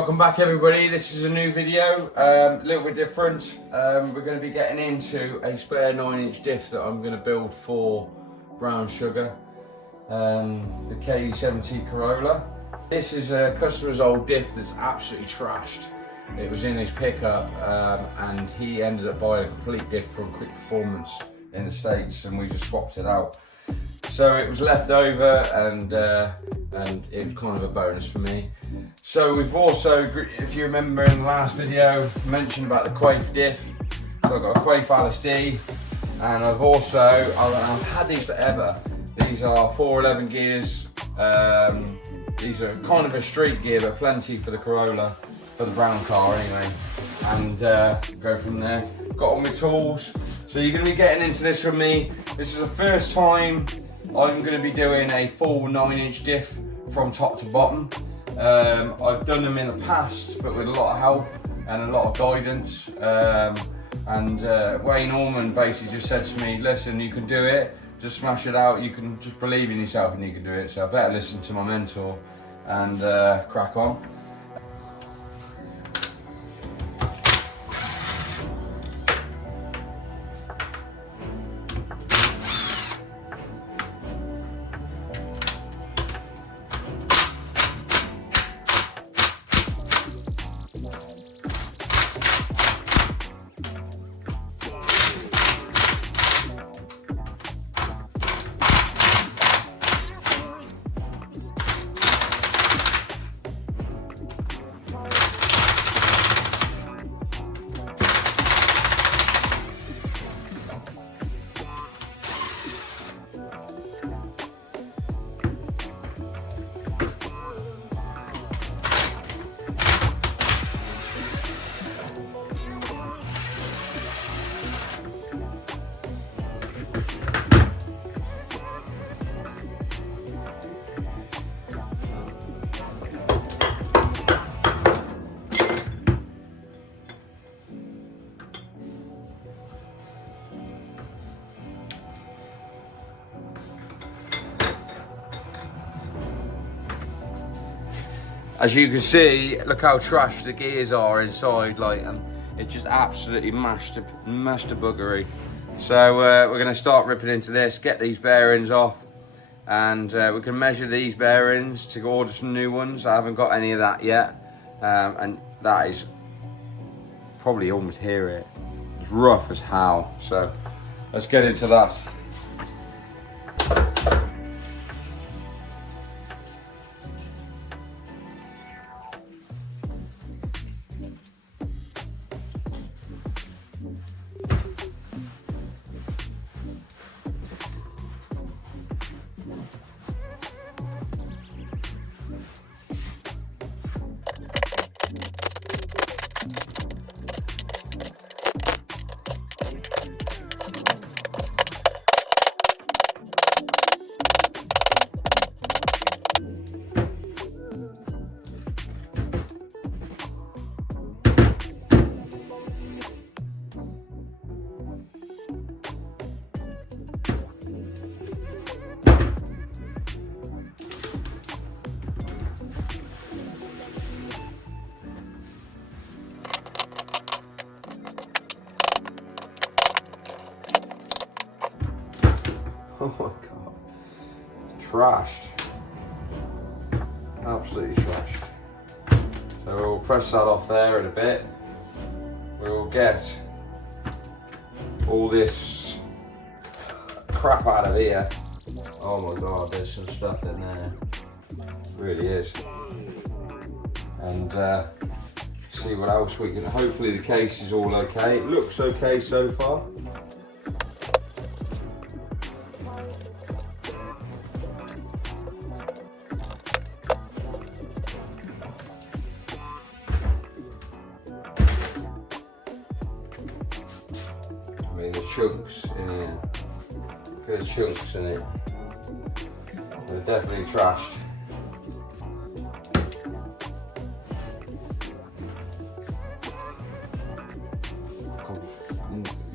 welcome back everybody. This is a new video, a little bit different. We're going to be getting into a spare 9-inch diff that I'm going to build for Brown Sugar, the K70 Corolla. This is a customer's old diff that's absolutely trashed. It was in his pickup and he ended up buying a complete diff from Quick Performance in the States, and we just swapped it out. So it was left over, and it was kind of a bonus for me. So we've also, if you remember in the last video, mentioned about the Quaife diff. So I've got a Quaife LSD, and I've had these forever. These are 411 gears. These are kind of a street gear, but plenty for the Corolla, for the brown car anyway. And go from there. Got all my tools. So you're going to be getting into this from me. This is the first time I'm going to be doing a full 9-inch diff from top to bottom. I've done them in the past, but with a lot of help and a lot of guidance. Wayne Orman basically just said to me, listen, you can do it, just smash it out, you can just believe in yourself and you can do it. So I better listen to my mentor and crack on. As you can see, look how trashed the gears are inside, and it just absolutely mashed to buggery. So we're going to start ripping into this, get these bearings off, and we can measure these bearings to order some new ones. I haven't got any of that yet, and that is probably almost hear it. It's rough as hell. So let's get into that. Oh my god, trashed, absolutely trashed. So we'll press that off there in a bit. We'll get all this crap out of here. Oh my god, there's some stuff in there, it really is. And see what else we can, hopefully the case is all okay. It looks okay so far. The chunks in here, there's chunks in it. They're definitely trashed.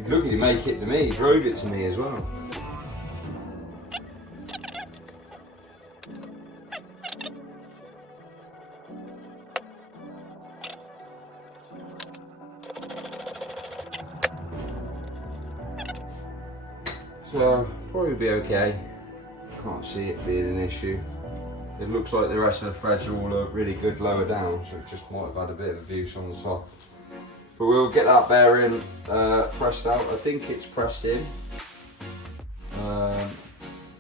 Look at you make it to me, he drove it to me as well. So probably be okay. Can't see it being an issue. It looks like the rest of the threads are all really good lower down, so it just might have had a bit of abuse on the top. But we'll get that bearing pressed out. I think it's pressed in.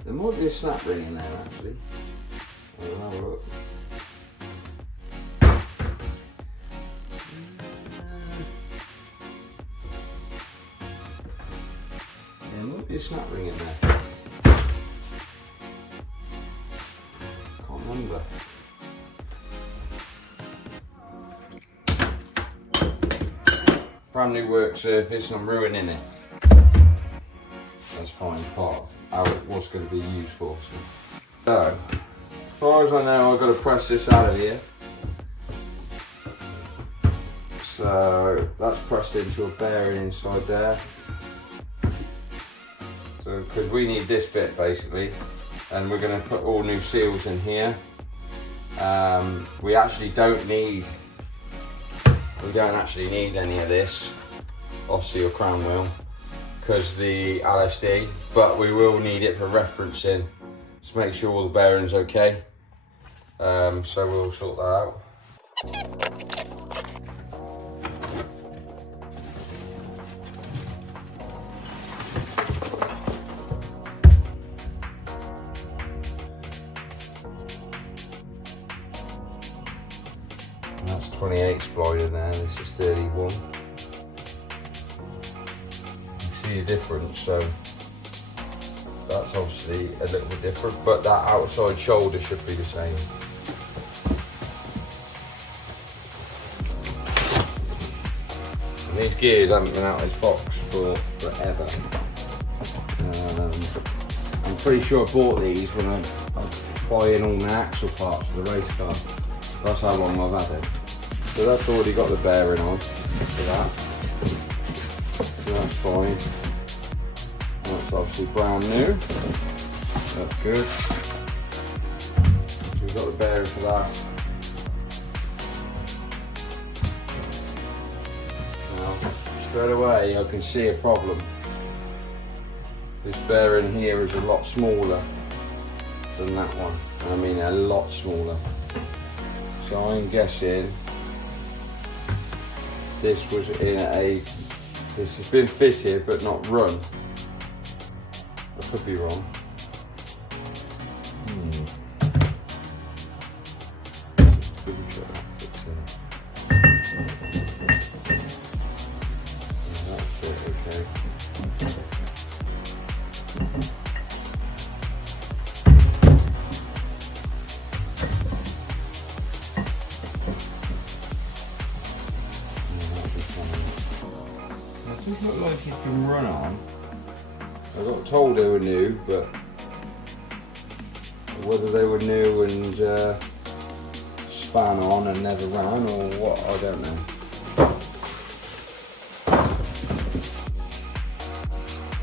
There might be a snap ring in there actually. I'll have a look. There might be a snap ring in there. Can't remember. Brand new work surface and I'm ruining it. That's fine, part of how it was going to be used for. So, as far as I know, I've got to press this out of here. So that's pressed into a bearing inside there. So, because we need this bit basically, and we're going to put all new seals in here. We actually don't actually need any of this Aussie or crown wheel because the LSD, but we will need it for referencing to make sure all the bearings okay. So we'll sort that out. That's 28 spline in there, this is 31. You see the difference, so that's obviously a little bit different, but that outside shoulder should be the same. And these gears haven't been out of this box for forever. I'm pretty sure I bought these when I was buying all the axle parts for the race car. That's how long I've had it. So that's already got the bearing on for that. So that's fine. That's obviously brand new. That's good. So we've got the bearing for that. Now, straight away I can see a problem. This bearing here is a lot smaller than that one. I mean a lot smaller. So I'm guessing this was in this has been fitted but not run. I could be wrong. That's it, okay. Doesn't look like it can run on. I got told they were new, but whether they were new and span on and never ran or what, I don't know.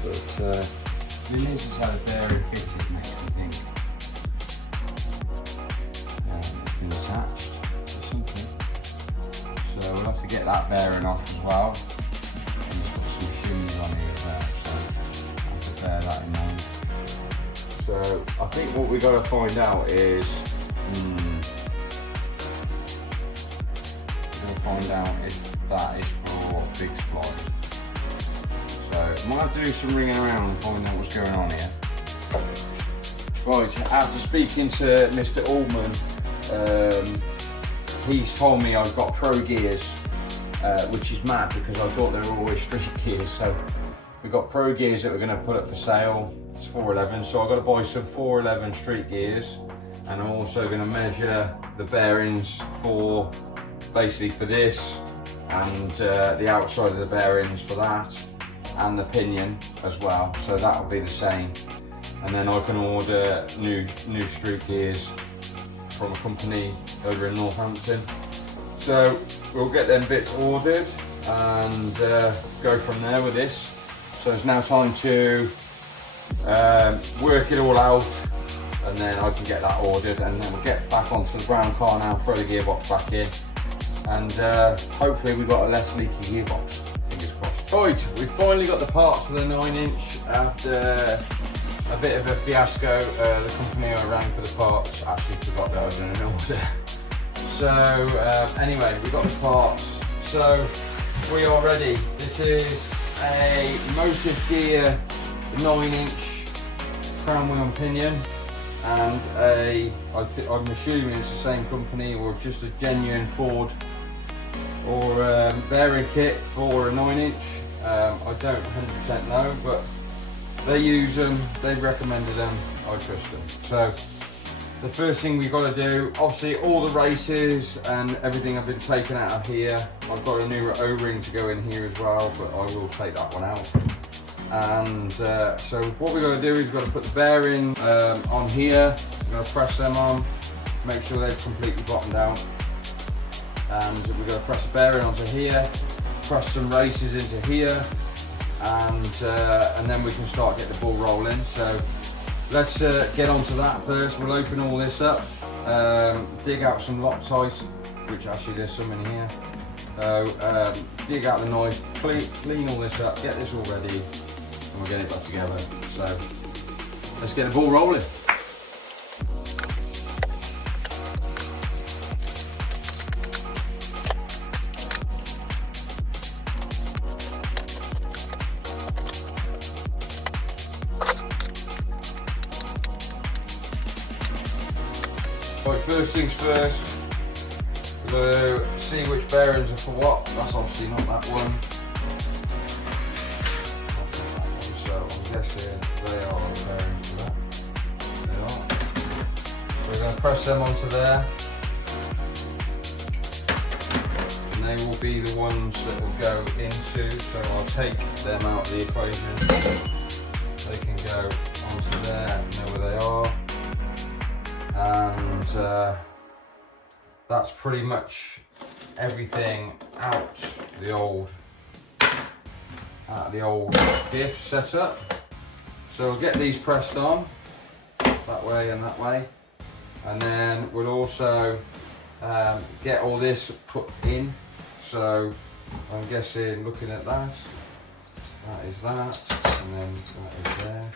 But the news has had a bearing fitted, makes me think it's been attached or something. So we'll have to get that bearing off as well. On here as well, so I have to bear that in mind. So I think what we got to find out is if that is for big spline. So I might have to do some ringing around and find out what's going on here. Right, after speaking to Mr. Allman, he's told me I've got pro gears. Which is mad because I thought they were always street gears. So we've got pro gears that we're going to put up for sale. It's 411, so I've got to buy some 411 street gears, and I'm also going to measure the bearings for basically for this and the outside of the bearings for that and the pinion as well. So that will be the same, and then I can order new street gears from a company over in Northampton. So we'll get them bits ordered and go from there with this. So it's now time to work it all out, and then I can get that ordered, and then we'll get back onto the brown car now, throw the gearbox back in, and hopefully we've got a less leaky gearbox, fingers crossed. Right, we've finally got the parts for the 9-inch after a bit of a fiasco. The company I rang for the parts actually forgot that I was in an order. So anyway, we got the parts. So we are ready. This is a motive gear 9-inch crown wheel and pinion, and I'm assuming it's the same company or just a genuine Ford or bearing kit for a 9-inch. I don't 100% know, but they use them, they've recommended them, I trust them. So the first thing we've got to do, obviously all the races and everything have been taken out of here. I've got a new O-ring to go in here as well, but I will take that one out. And so what we've got to do is we've got to put the bearing on here. We're going to press them on, make sure they've completely bottomed out. And we're going to press the bearing onto here, press some races into here, and then we can start getting the ball rolling. So let's get onto that first. We'll open all this up, dig out some Loctite, which actually there's some in here. Dig out the knife, clean all this up, get this all ready, and we'll get it back together. So let's get the ball rolling. Right, first things first, we're going to see which bearings are for what. That's obviously not that one. So I'm guessing they are the bearings for that. They are. So we're going to press them onto there. And they will be the ones that will go into, so I'll take them out of the equation. They can go onto there, know where they are. And that's pretty much everything out the old diff setup. So we'll get these pressed on that way and that way, and then we'll also get all this put in. So I'm guessing, looking at that is that, and then that is there.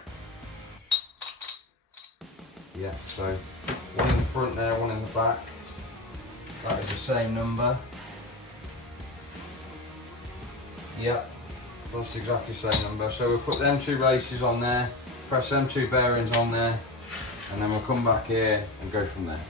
Yeah, so one in the front there, one in the back. That is the same number. Yep, so that's exactly the same number. So we'll put them two races on there, press them two bearings on there, and then we'll come back here and go from there.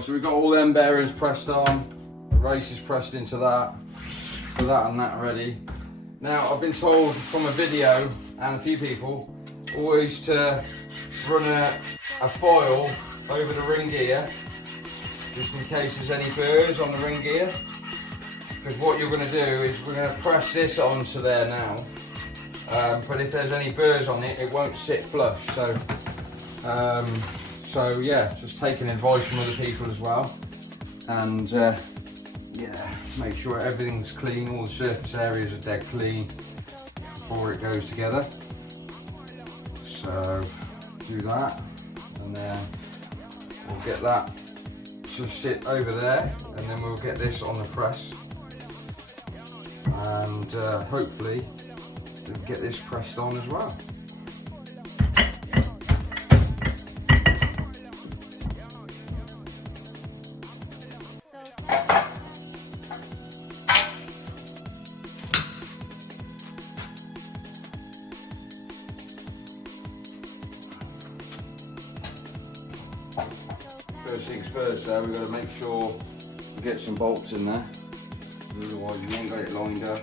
So we've got all them bearings pressed on, the races pressed into that, so that and that ready. Now I've been told from a video and a few people always to run a foil over the ring gear, just in case there's any burrs on the ring gear. Because what you're going to do is we're going to press this onto there now, but if there's any burrs on it, it won't sit flush. So yeah, just taking advice from other people as well, and yeah, make sure everything's clean, all the surface areas are dead clean before it goes together. So do that, and then we'll get that to sit over there, and then we'll get this on the press, and hopefully we'll get this pressed on as well. First things first though, we've got to make sure we get some bolts in there, otherwise we ain't got it lined up.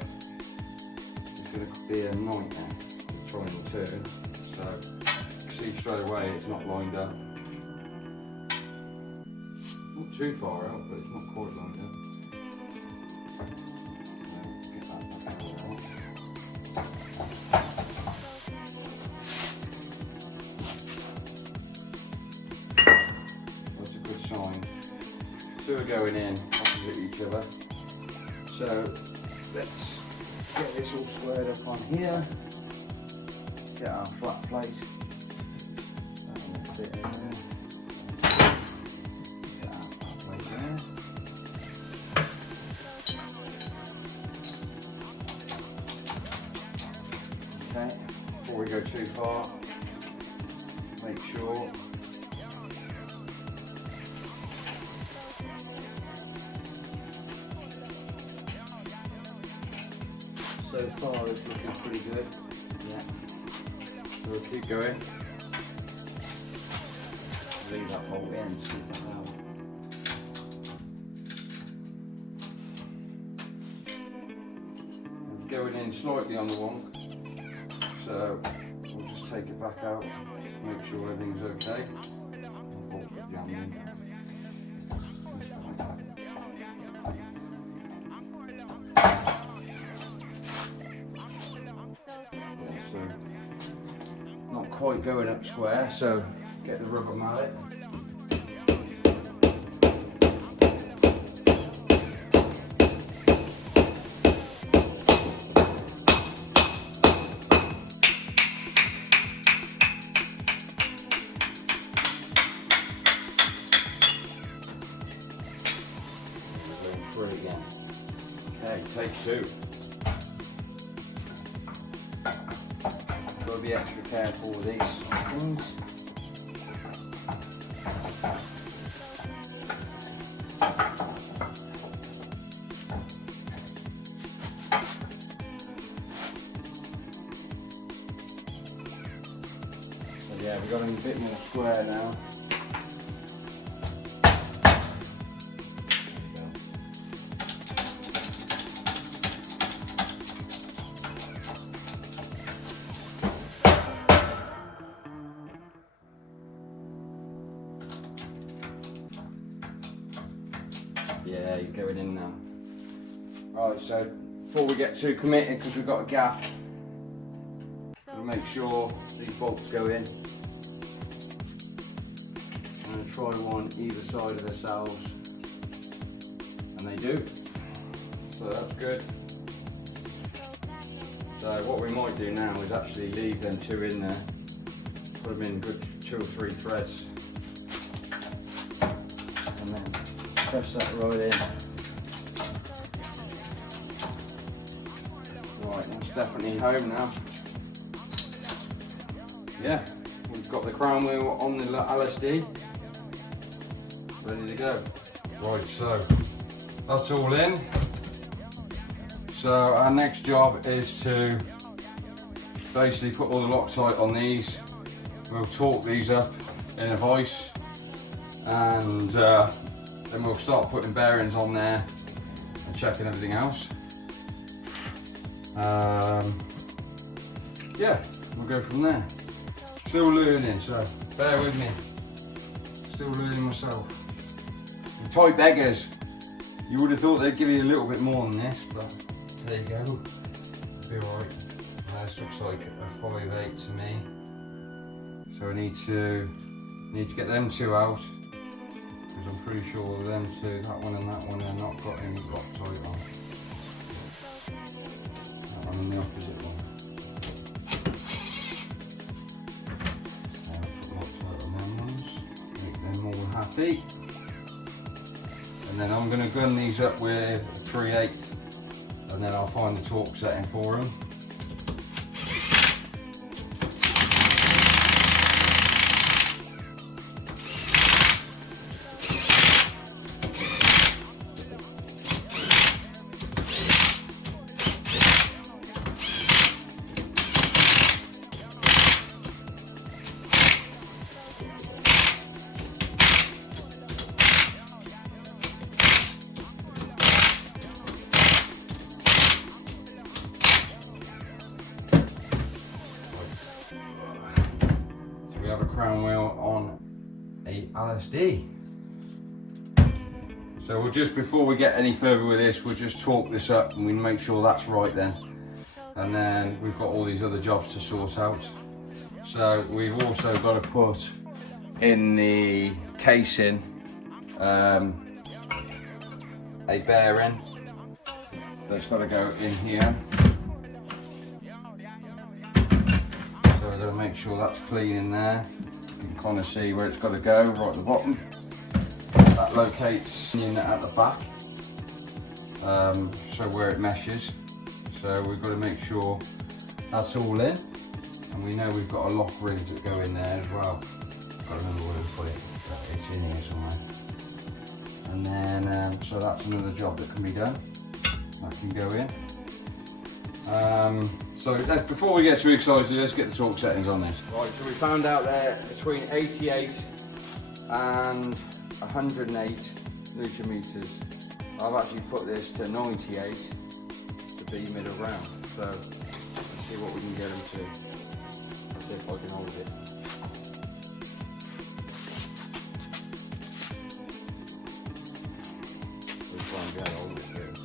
It's going to be a nightmare to try and turn. So you see straight away it's not lined up. Not too far out, but it's not quite lined up. Get that back out. That's a good sign. Two are going in opposite each other. So let's get this all squared up on here. Get our flat plate. That one will fit in there. Get our flat plate there. Okay, before we go too far, make sure so far it's looking pretty good. Yeah. So we'll keep going. Leave that bolt in, see if that helps. It's going in slightly on the wrong. So we'll just take it back out, make sure everything's okay. Bolt get jammed in. Not quite going up square, so get the rubber mallet. Going through again. Okay, take two. Got to be extra careful with these things. So yeah, we've got them a bit more square now. Yeah, you're going in now. Right, so before we get too committed, because we've got a gap, we'll make sure these bolts go in. I'm going to try one either side of themselves, and they do. So that's good. So what we might do now is actually leave them two in there, put them in good 2 or 3 threads, and then press that right in. Right, that's definitely home now. Yeah, we've got the crown wheel on the LSD, ready to go. Right, so that's all in. So our next job is to basically put all the Loctite on these. We'll torque these up in a vise, and then we'll start putting bearings on there and checking everything else. Yeah, we'll go from there. Still learning, so bear with me. Still learning myself. The tight beggars. You would have thought they'd give you a little bit more than this, but there you go. It'll be alright. This looks like a 5/8 to me. So I need to get them two out, because I'm pretty sure them two, that one and that one, they're not got any Loctite on. That one and the opposite one. So I'll put Loctite on them ones, make them all happy. And then I'm going to gun these up with a 3/8, and then I'll find the torque setting for them. LSD. So we'll just, before we get any further with this, we'll just torque this up and we make sure that's right then. And then we've got all these other jobs to sort out. So we've also got to put in the casing a bearing that's got to go in here. So we've got to make sure that's clean in there. You can kind of see where it's got to go, right at the bottom. That locates in at the back, so where it meshes. So we've got to make sure that's all in, and we know we've got a lock ring to go in there as well. I don't remember where to put it, but it's in here somewhere. And then, so that's another job that can be done. That can go in. So before we get too excited, let's get the torque settings on this. Right, so we found out there between 88 and 108 newton meters. I've actually put this to 98 to be middle ground. So let's see what we can get them to. Let's see if I can hold it. We'll try and get hold of it first.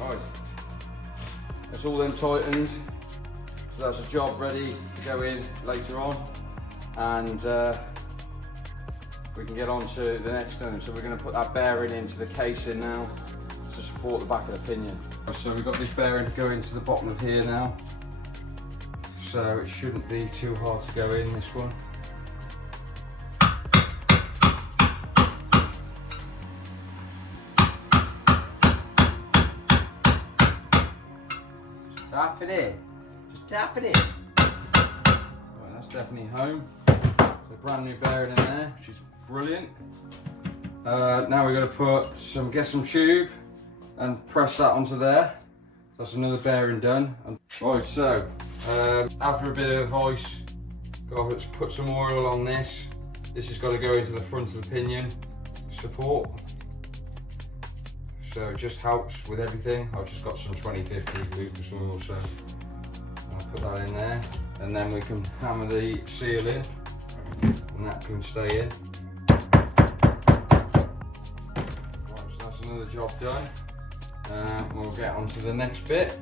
Right, that's all then tightened, so that's a job ready to go in later on, and we can get on to the next one. So we're going to put that bearing into the casing now to support the back of the pinion. So we've got this bearing to go into the bottom of here now, so it shouldn't be too hard to go in this one. Tap it in, just tap it in. Right, that's definitely home. So brand new bearing in there, which is brilliant. Now we're going to get some tube and press that onto there. That's another bearing done. Right, so after a bit of advice, got to put some oil on this. This has got to go into the front of the pinion support. So it just helps with everything. I've just got some 2050 Lucas oil, so I'll put that in there, and then we can hammer the seal in, and that can stay in. Right, so that's another job done. We'll get on to the next bit.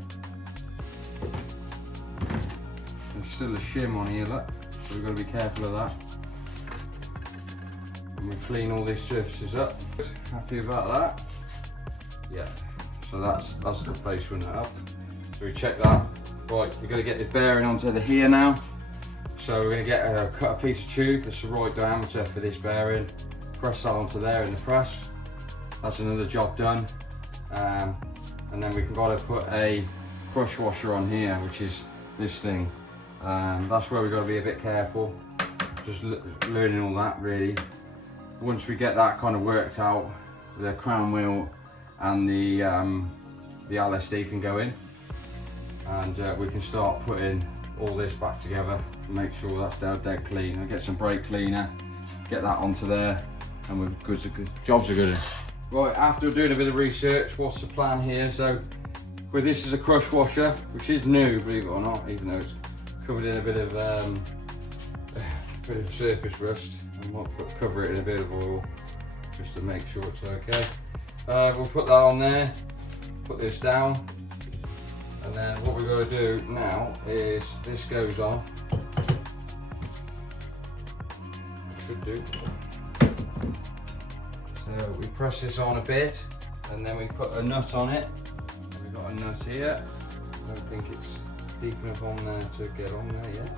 There's still a shim on here, look, so we've got to be careful of that. And we clean all these surfaces up. Happy about that? Yeah, so that's the face with that up. So we check that. Right, we're going to get this bearing onto the here now. So we're going to cut a piece of tube that's the right diameter for this bearing. Press that onto there in the press. That's another job done. And then we can put a crush washer on here, which is this thing. That's where we've got to be a bit careful. Just learning all that really. Once we get that kind of worked out, the crown wheel and the LSD can go in, and we can start putting all this back together and make sure that's dead clean. I'll get some brake cleaner, get that onto there, and we're good to go. Jobs are good. Right, after doing a bit of research, what's the plan here? So, with this is a crush washer, which is new, believe it or not, even though it's covered in a bit of surface rust. I might cover it in a bit of oil just to make sure it's okay. We'll put that on there, put this down, and then what we're going to do now is this goes on. Should do. So we press this on a bit, and then we put a nut on it. And we've got a nut here. I don't think it's deep enough on there to get on there yet.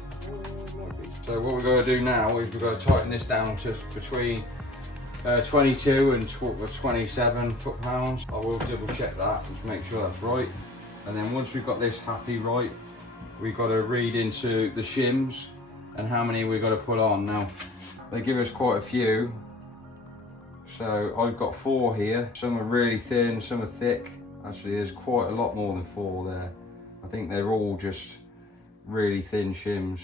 So what we're going to do now is we're going to tighten this down to between 22 and 27 foot-pounds. I will double check that to make sure that's right. And then once we've got this happy right, we've got to read into the shims and how many we've got to put on. Now, they give us quite a few. So I've got 4 here. Some are really thin, some are thick. Actually, there's quite a lot more than 4 there. I think they're all just really thin shims.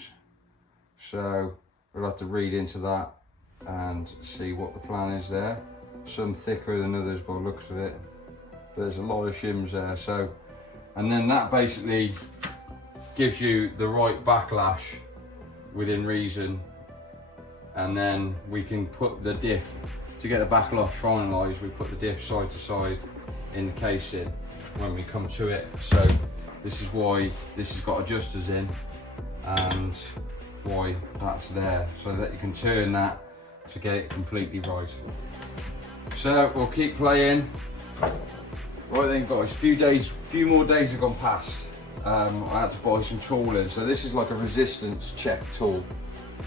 So we'll have to read into that and see what the plan is there. Some thicker than others by the looks of it. But there's a lot of shims there. So, and then that basically gives you the right backlash within reason. And then we can put the diff, to get the backlash finalised, we put the diff side to side in the casing when we come to it. So this is why this has got adjusters in, and why that's there, so that you can turn that to get it completely right. So we'll keep playing. Right then guys, few more days have gone past. I had to buy some tooling. So this is like a resistance check tool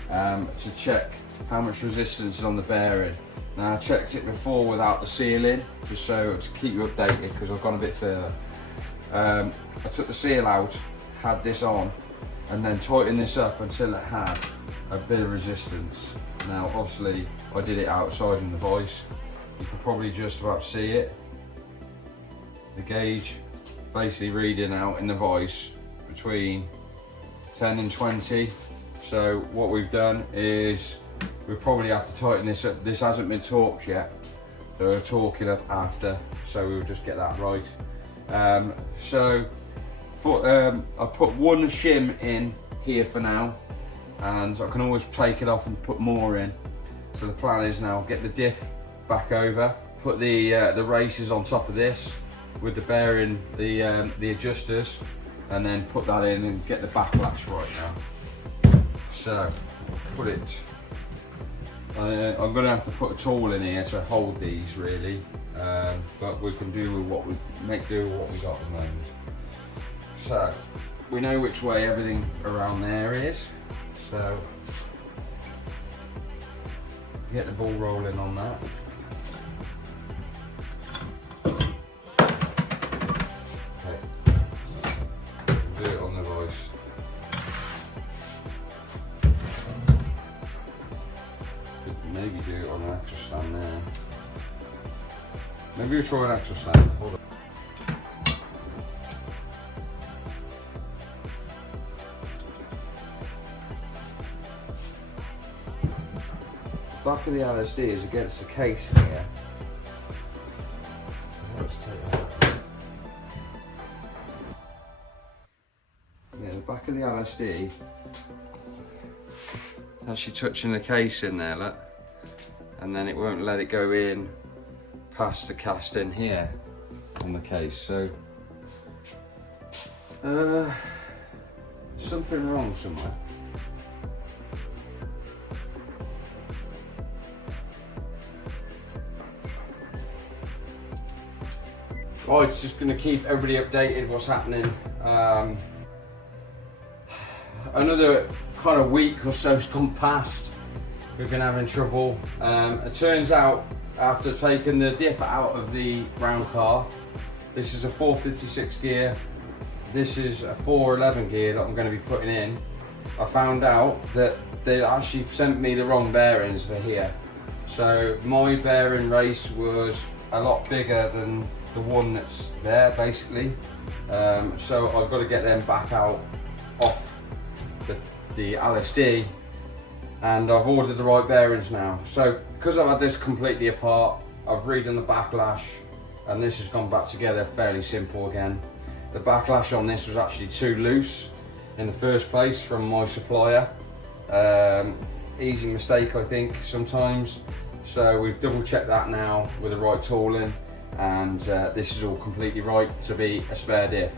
to check how much resistance is on the bearing. Now I checked it before without the seal in, just so to keep you updated, because I've gone a bit further. I took the seal out, had this on, and then tightened this up until it had a bit of resistance. Now obviously I did it outside in the vise. You can probably just about see it. The gauge basically reading out in the vise between 10 and 20. So what we've done is we probably have to tighten this up. This hasn't been torqued yet. So we'll torque it up after, so we'll just get that right. I put one shim in here for now, and I can always take it off and put more in. So the plan is now get the diff back over, put the races on top of this with the bearing, the adjusters, and then put that in and get the backlash right now. So put it. I'm going to have to put a tool in here to hold these really, but we can do with what we do with what we got at the moment. So we know which way everything around there is, so get the ball rolling on that. Okay. Do it on the vise. Could maybe do it on an axle stand there. Maybe we'll try an axle stand. Hold on. Back of the LSD is against the case here. Let's take that out. Yeah, the back of the LSD actually touching the case in there, look, and then it won't let it go in past the cast in here on the case. So something wrong somewhere. Right, it's just going to keep everybody updated what's happening. Another kind of week or so's gone past. We've been having trouble. It turns out, after taking the diff out of the brown car, this is a 456 gear this is a 411 gear that I'm going to be putting in, I found out that they actually sent me the wrong bearings for here. So my bearing race was a lot bigger than the one that's there basically. So I've got to get them back out off the LSD, and I've ordered the right bearings now. So because I've had this completely apart, I've redone the backlash, and this has gone back together fairly simple again. The backlash on this was actually too loose in the first place from my supplier. Easy mistake, I think, sometimes. So we've double checked that now with the right tooling, and this is all completely right to be a spare diff.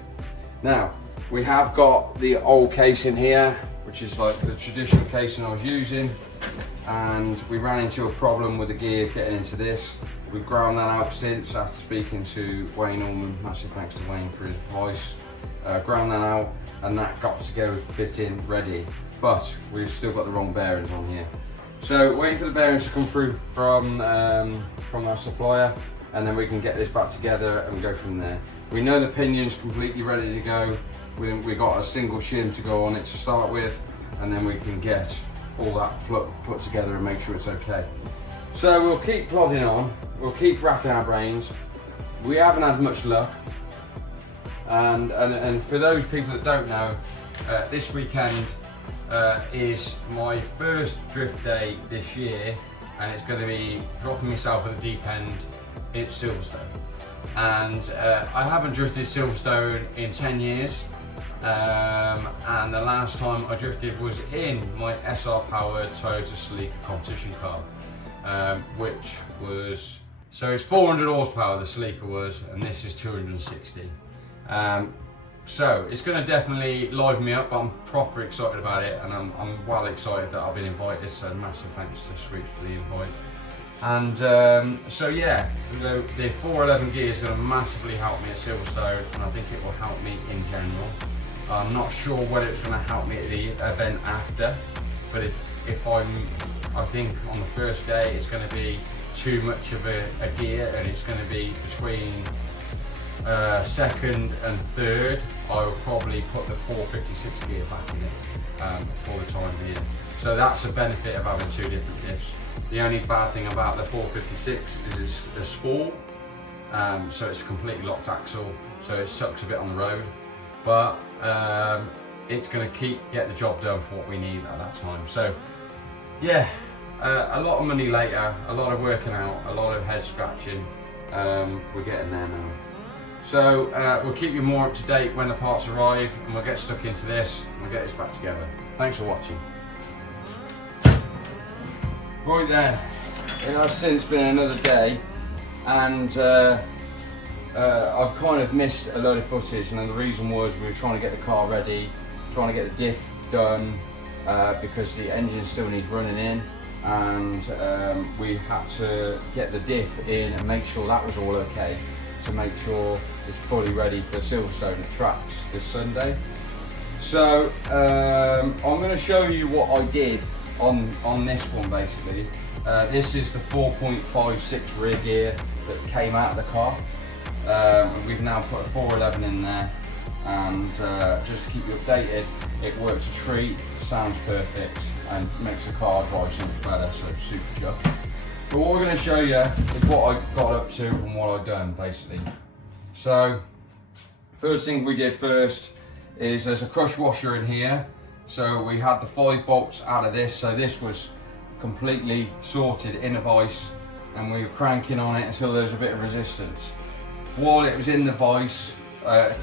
Now, we have got the old casing here, which is like the traditional casing I was using, and we ran into a problem with the gear getting into this. We've ground that out since, after speaking to Wayne Allman. Massive thanks to Wayne for his advice. Ground that out, and that got to go fitting ready, but we've still got the wrong bearings on here. So waiting for the bearings to come through from our supplier, and then we can get this back together and go from there. We know the pinion's completely ready to go. We got a single shim to go on it to start with, and then we can get all that put together and make sure it's okay. So we'll keep plodding on, we'll keep racking our brains. We haven't had much luck, and for those people that don't know, this weekend is my first drift day this year, and it's going to be dropping myself at the deep end in Silverstone. And I haven't drifted Silverstone in 10 years, and the last time I drifted was in my SR powered Toyota Celica competition car, which was, so it's 400 horsepower the Celica was, and this is 260. So it's going to definitely liven me up, but I'm proper excited about it, and I'm well excited that I've been invited, so massive thanks to Switch for the invite. And so yeah, the 411 gear is going to massively help me at Silverstone, and I think it will help me in general. I'm not sure whether it's going to help me at the event after, but I think on the first day it's going to be too much of a gear, and it's going to be between second and third. I will probably put the 456 gear back in it for the time being. So that's a benefit of having two different diffs. The only bad thing about the 456 is it's a sport, so it's a completely locked axle, so it sucks a bit on the road, but it's going to get the job done for what we need at that time. So yeah, a lot of money later, a lot of working out, a lot of head scratching. We're getting there now. So we'll keep you more up to date when the parts arrive, and we'll get stuck into this and we'll get this back together. Thanks for watching. Right then, it has since been another day, and I've kind of missed a load of footage, and the reason was we were trying to get the car ready, trying to get the diff done, because the engine still needs running in, and we had to get the diff in and make sure that was all okay, to make sure it's fully ready for Silverstone at tracks this Sunday. So I'm going to show you what I did on this one basically. This is the 4.56 rear gear that came out of the car. We've now put a 411 in there, and just to keep you updated, it works a treat, sounds perfect, and makes the car drive so much better, so super chuffed. But what we're going to show you is what I got up to and what I've done basically. So first thing we did first is there's a crush washer in here. So we had the 5 bolts out of this, so this was completely sorted in a vise, and we were cranking on it until there was a bit of resistance. While it was in the vise,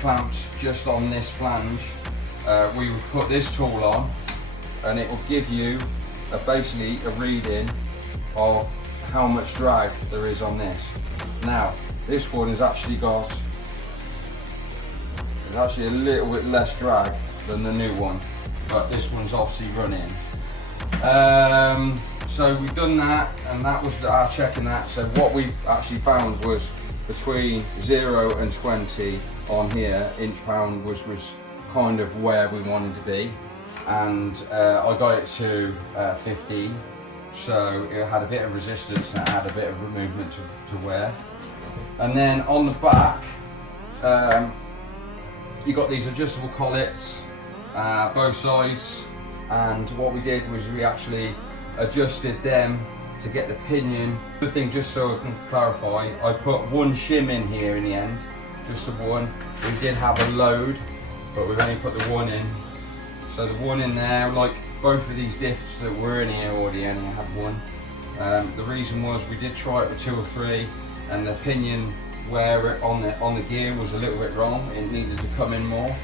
clamped just on this flange, we would put this tool on, and it will give you basically a reading of how much drag there is on this. Now, this one has actually got, there's actually a little bit less drag than the new one, but this one's obviously running. So we've done that, and that was our checking that. So what we actually found was between 0 and 20 on here, inch pound was kind of where we wanted to be, and I got it to 15, so it had a bit of resistance and it had a bit of movement to wear. And then on the back, you got these adjustable collets, both sides, and what we did was we actually adjusted them to get the pinion. Good thing, just so I can clarify, I put one shim in here in the end, just the one. We did have a load, but we've only put the one in. So the one in there, like both of these diffs that were in here already only had one. The reason was we did try it with 2 or 3, and the pinion where on the gear was a little bit wrong. It needed to come in more,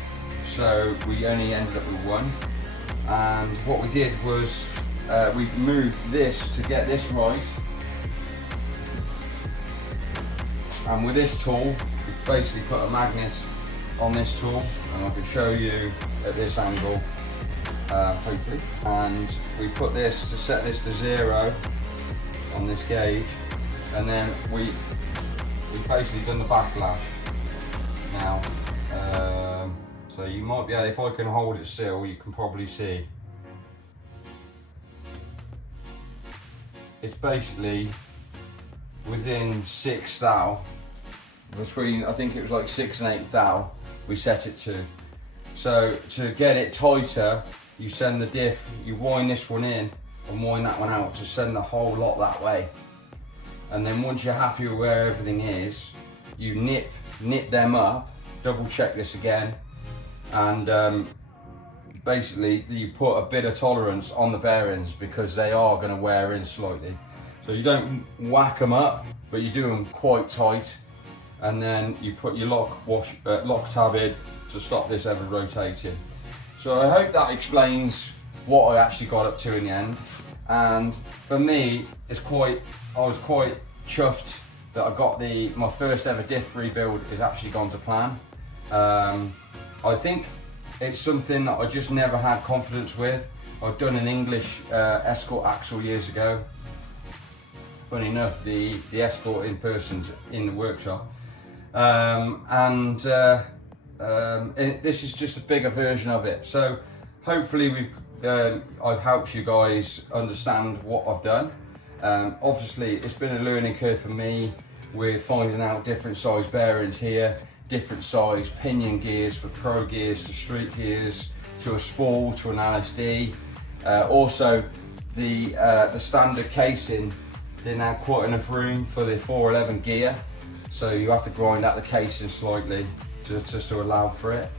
so we only ended up with 1. And what we did was we moved this to get this right, and with this tool we basically put a magnet on this tool, and I can show you at this angle, hopefully. And we put this to set this to 0 on this gauge, and then we basically done the backlash now. So you might be able, if I can hold it still, you can probably see. It's basically within 6 thou, between, I think it was like 6 and 8 thou, we set it to. So to get it tighter, you send the diff, you wind this one in and wind that one out to send the whole lot that way. And then once you're happy with where everything is, you knit them up, double check this again, and basically you put a bit of tolerance on the bearings because they are going to wear in slightly. So you don't whack them up, but you do them quite tight, and then you put your lock tab in to stop this ever rotating. So I hope that explains what I actually got up to in the end. And for me, I was quite chuffed that I got my first ever diff rebuild is actually gone to plan. I think it's something that I just never had confidence with. I've done an English Escort axle years ago. Funny enough, the Escort in person's in the workshop. This is just a bigger version of it. So hopefully I've helped you guys understand what I've done. Obviously it's been a learning curve for me with finding out different size bearings here, different size pinion gears for pro gears to street gears to a spool to an LSD. Also the standard casing, there's now quite enough room for the 411 gear, so you have to grind out the casing slightly just to allow for it.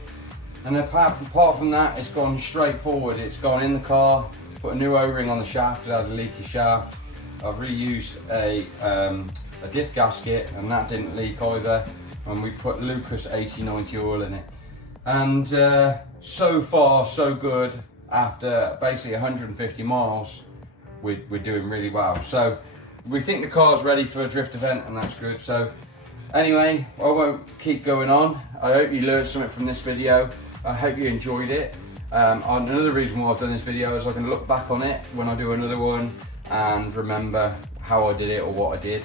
And apart from that, it's gone straight forward. It's gone in the car, put a new O-ring on the shaft, it had a leaky shaft. I've reused a diff gasket, and that didn't leak either. And we put Lucas 80/90 oil in it. And so far, so good. After basically 150 miles, we're doing really well. So we think the car's ready for a drift event, and that's good. So anyway, I won't keep going on. I hope you learned something from this video. I hope you enjoyed it. Another reason why I've done this video is I can look back on it when I do another one and remember how I did it or what I did.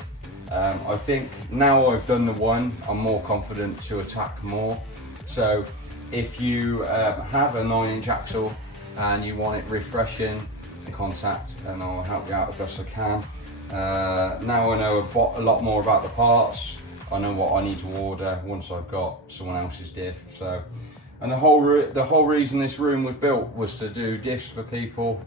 I think now I've done the one, I'm more confident to attack more. So if you have a 9-inch axle and you want it refreshing, contact and I'll help you out as best I can. Now I know a lot more about the parts. I know what I need to order once I've got someone else's diff. So, and the whole reason this room was built was to do diffs for people.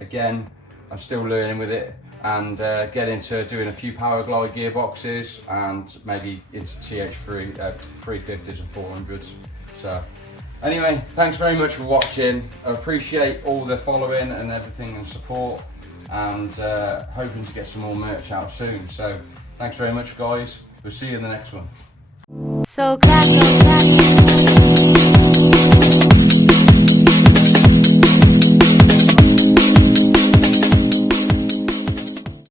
Again, I'm still learning with it, and get into doing a few power glide gearboxes and maybe into TH3 350s and 400s. So anyway, thanks very much for watching. I appreciate all the following and everything and support, and hoping to get some more merch out soon. So thanks very much guys, we'll see you in the next one. So clap.